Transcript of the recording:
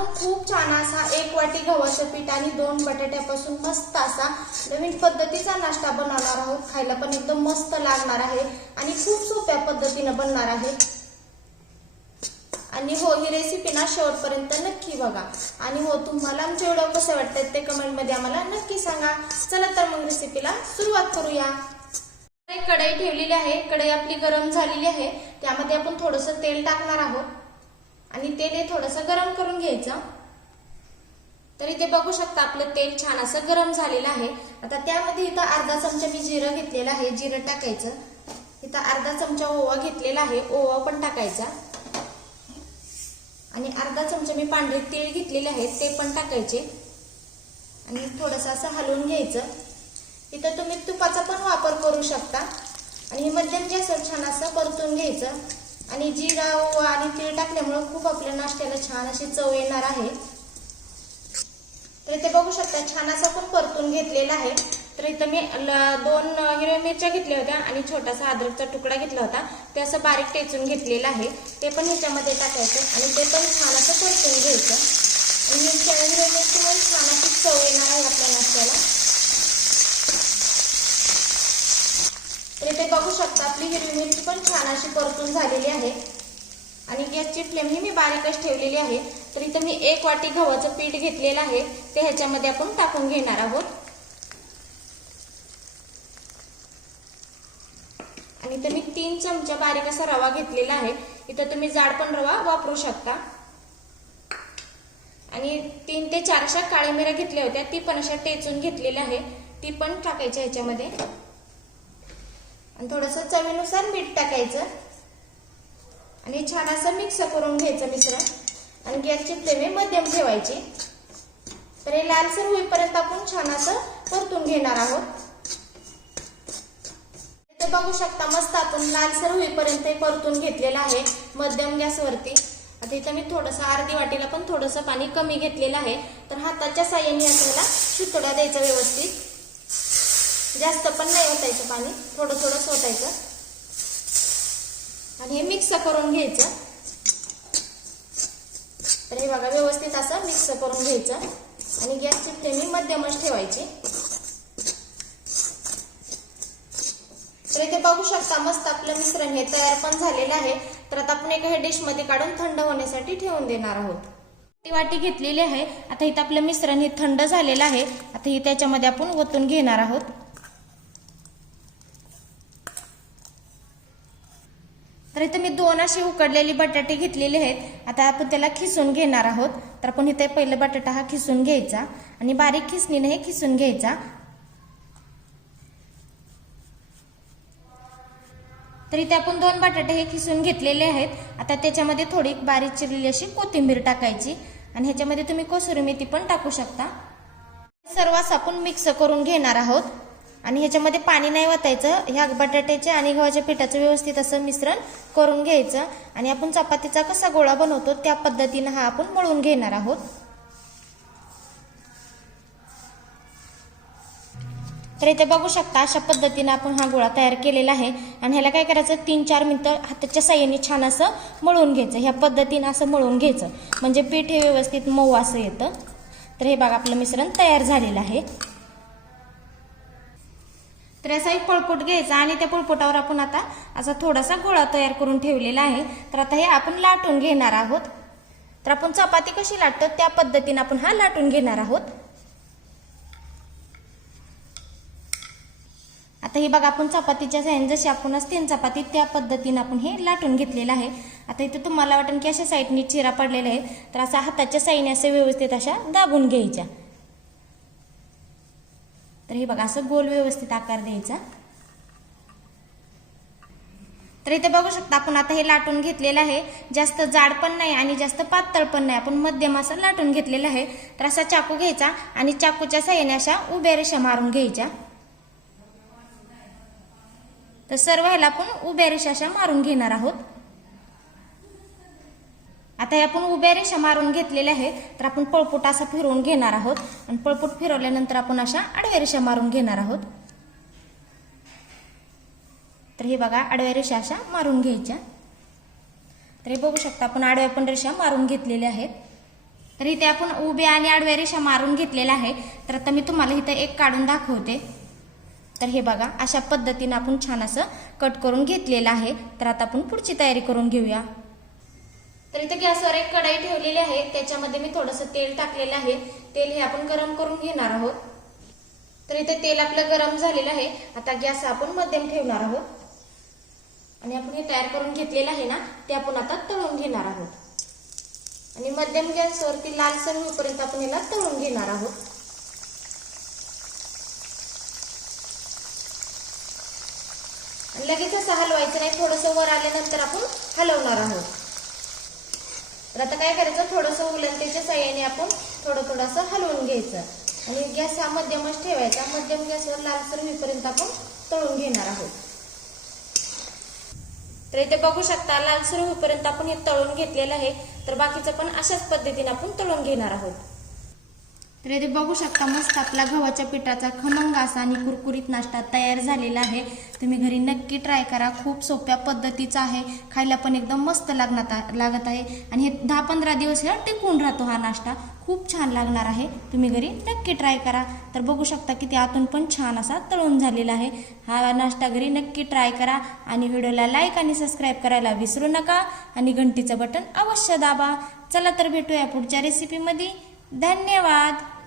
आपण खूप छान असा एक वाटी गव्हाचं पीठ आणि दोन बटाट्यापासून मस्त असा नवीन पद्धतीचा नाश्ता बनवणार आहोत. खायला पण एकदम मस्त लागणार आहे आणि खूप सोप्या पद्धतीनं बनणार आहे. आणि हो ही रेसिपी ना शेवटपर्यंत नक्की बघा. आणि हो तुम्हाला आमचे व्हिडिओ कसे वाटतात ते कमेंटमध्ये आम्हाला नक्की सांगा. चला तर मग रेसिपीला सुरुवात करूया. कढई ठेवलेली आहे. कढई आपली गरम झालेली आहे. त्यामध्ये आपण थोडंसं तेल टाकणार आहोत. आणि तेल हे थोडंसं गरम करून घ्यायचं. तर इथे बघू शकता आपलं तेल छान असं गरम झालेलं आहे. आता त्यामध्ये इथं अर्धा चमचा मी जिरं घेतलेलं आहे जिरं टाकायचं. इथं अर्धा चमचा ओवा घेतलेला आहे ओवा पण टाकायचा. आणि अर्धा चमचा मी पांढरे तीळ घेतलेले आहेत ते पण टाकायचे. आणि थोडंसं असं हलवून घ्यायचं. इथं तुम्ही तुपाचा पण वापर करू शकता. आणि मध्यम असं छान असं परतून घ्यायचं. आणि जिरा ओवा आणि तीळ टाकल्यामुळं खूप आपल्या नाश्त्याला छान अशी चव येणार आहे. तर इथे बघू शकता छान असा पण परतून घेतलेला आहे. तर इथं मी ल- दोन हिरव्या मिरच्या घेतल्या होत्या आणि छोटासा अद्रकचा तुकडा घेतला होता. ते असं बारीक टेचून घेतलेलं आहे. ते पण ह्याच्यामध्ये टाकायचं आणि ते पण छान असं परतून घ्यायचं. आणि मिरच्या हिरव्या पण छान अशी चव येणार आहे आपल्या नाश्त्याला. तर ते बघू शकता आपली हिरवी मिरची पण छान अशी परतून झालेली आहे. आणि गॅसची फ्लेम ही मी बारीकच ठेवलेली आहे. तर इथं मी एक वाटी गव्हाचं पीठ घेतलेलं आहे. ते ह्याच्यामध्ये आपण टाकून घेणार आहोत. आणि इथं मी तीन चमचा बारीक असा रवा घेतलेला आहे. इथं तुम्ही जाड पण रवा वापरू शकता. आणि तीन ते चारशा काळी मिऱ्या घेतल्या होत्या ती पण अशा टेचून घेतलेल्या आहे. ती पण टाकायच्या ह्याच्यामध्ये. आणि थोडंसं चवीनुसार मीठ टाकायचं. आणि छान असं मिक्स करून घ्यायचं मिश्रण. आणि गॅसची फ्लेम मध्यम ठेवायची. तर हे लालसर होईपर्यंत आपण छान असं परतून घेणार आहोत. ते बघू शकता मस्त आपण लालसर होईपर्यंत हे परतून घेतलेलं आहे मध्यम गॅसवरती. आता इथं मी थोडंसं अर्धी वाटीला पण थोडंसं पाणी कमी घेतलेलं आहे. तर हाताच्या साह्याने आपल्याला शितोड्या द्यायचा व्यवस्थित. जास्त पण नाही ओतायचं पाणी थोडं थोडं ओतायचं. आणि हे मिक्स करून घ्यायचं. तर हे बघा व्यवस्थित असं मिक्स करून घ्यायचं. आणि गॅसची फ्लेमी मध्यमच ठेवायची. तर इथे बघू शकता मस्त आपलं मिश्रण हे तयार पण झालेलं आहे. तर आता आपण एका हे डिशमध्ये काढून थंड होण्यासाठी ठेवून देणार आहोत. ती वाटी घेतलेली आहे. आता इथं आपलं मिश्रण हे थंड झालेलं आहे. आता ही त्याच्यामध्ये आपण ओतून घेणार आहोत. तर इथे मी दोन अशी उकडलेली बटाटे घेतलेले आहेत. आता आपण त्याला खिसून घेणार आहोत. तर आपण इथे पहिले बटाटा हा खिसून घ्यायचा आणि बारीक खिसणीने हे खिसून घ्यायचा. तर इथे आपण दोन बटाटे हे खिसून घेतलेले आहेत. आता त्याच्यामध्ये थोडी बारीक चिरलेली अशी कोथिंबीर टाकायची आणि ह्याच्यामध्ये तुम्ही कोसुरी मेथी पण टाकू शकता. सर्वांस आपण मिक्स करून घेणार आहोत. आणि ह्याच्यामध्ये पाणी नाही वाटायचं ह्या बटाट्याच्या आणि गव्हाच्या पिठाचं व्यवस्थित असं मिश्रण करून घ्यायचं. आणि आपण चपातीचा कसा गोळा बनवतो त्या पद्धतीनं हा आपण मळून घेणार आहोत. तर इथे बघू शकता अशा पद्धतीनं आपण हा गोळा तयार केलेला आहे. आणि ह्याला काय करायचं? तीन चार मिनिटं हाताच्या साह्याने छान असं मळून घ्यायचं. ह्या पद्धतीनं असं मळून घ्यायचं. म्हणजे पीठ हे व्यवस्थित मऊ असं येतं. तर हे बघा आपलं मिश्रण तयार झालेलं आहे. तर असा एक पळपुट घ्यायचा आणि त्या पळपुटावर आपण आता असा थोडासा गोळा तयार करून ठेवलेला आहे. तर आता हे आपण लाटून घेणार आहोत. तर आपण चपाती कशी लाटतो त्या पद्धतीने आपण हा लाटून घेणार आहोत. आता ही बघा आपण चपातीच्या साईन जशी आपण असते चपाती त्या पद्धतीने आपण हे लाटून घेतलेलं आहे. आता इथे तुम्हाला वाटेल की अशा साईडनी चिरा पडलेला आहे तर असा हाताच्या साईने असं व्यवस्थित अशा दाबून घ्यायच्या. तर हे बघा असं गोल व्यवस्थित आकार द्यायचा. तर इथे बघू शकता आपण आता हे लाटून घेतलेलं आहे. जास्त जाड पण नाही आणि जास्त पातळ पण नाही. आपण मध्यम असं लाटून घेतलेलं आहे. तर असा चाकू घ्यायचा आणि चाकूच्या साह्याने अशा उभ्या रेषा मारून घ्यायच्या. तर सर्व ह्याला आपण उभ्या रेषा अशा मारून घेणार आहोत. आता हे आपण उभ्या रेषा मारून घेतलेल्या आहेत तर आपण पळपूट असा फिरवून घेणार आहोत. आणि पळपूट फिरवल्यानंतर आपण अशा आडव्या रेषा मारून घेणार आहोत. तर हे बघा आडव्या रेषा अशा मारून घ्यायच्या. तर हे बघू शकता आपण आडव्या पण रेषा मारून घेतलेल्या आहेत. तर इथे आपण उभ्या आणि आडव्या रेषा मारून घेतलेल्या आहे तर आता मी तुम्हाला इथं एक काढून दाखवते. तर हे बघा अशा पद्धतीनं आपण छान असं कट करून घेतलेलं आहे. तर आता आपण पुढची तयारी करून घेऊया. तर इथे गॅसवर एक कढाई ठेवलेली आहे. त्याच्यामध्ये मी थोडंसं तेल टाकलेलं आहे. तेल हे आपण गरम करून घेणार आहोत. तर इथे तेल आपलं गरम झालेलं आहे. आता गॅस आपण मध्यम ठेवणार आहोत. आणि आपण हे तयार करून घेतलेलं आहे ना ते आपण आता तळून घेणार आहोत. आणि मध्यम गॅसवरती लालसर होईपर्यंत आपण याला तळून घेणार आहोत. आणि लगेच असं हलवायचं नाही. थोडंसं वर आल्यानंतर आपण हलवणार आहोत. तर आता काय करायचं? थोडंसं उलंतेच्या साह्याने आपण थोडं थोडंसं हलवून घ्यायचं. आणि गॅस हा मध्यमच ठेवायचा. मध्यम गॅसवर लालसर होईपर्यंत आपण तळून घेणार आहोत. तर इथे बघू शकता लालसर होईपर्यंत आपण हे तळून घेतलेलं आहे. तर बाकीचं पण अशाच पद्धतीने आपण तळून घेणार आहोत. तर इथे बघू शकता मस्त आपला गव्हाच्या पिठाचा खमंग असा आणि कुरकुरीत नाश्ता तयार झालेला आहे. तुम्ही घरी नक्की ट्राय करा. खूप सोप्या पद्धतीचा आहे. खायला पण एकदम मस्त लागणार लागत आहे. आणि हे दहा पंधरा दिवस ह्या टिकून राहतो हा नाश्ता. खूप छान लागणार आहे. तुम्ही घरी नक्की ट्राय करा. तर बघू शकता की ते आतून पण छान असा तळून झालेला आहे. हा नाश्ता घरी नक्की ट्राय करा. आणि व्हिडिओला लाईक आणि सबस्क्राईब करायला विसरू नका. आणि घंटीचं बटन अवश्य दाबा. चला तर भेटूया पुढच्या रेसिपीमध्ये धन्यवाद.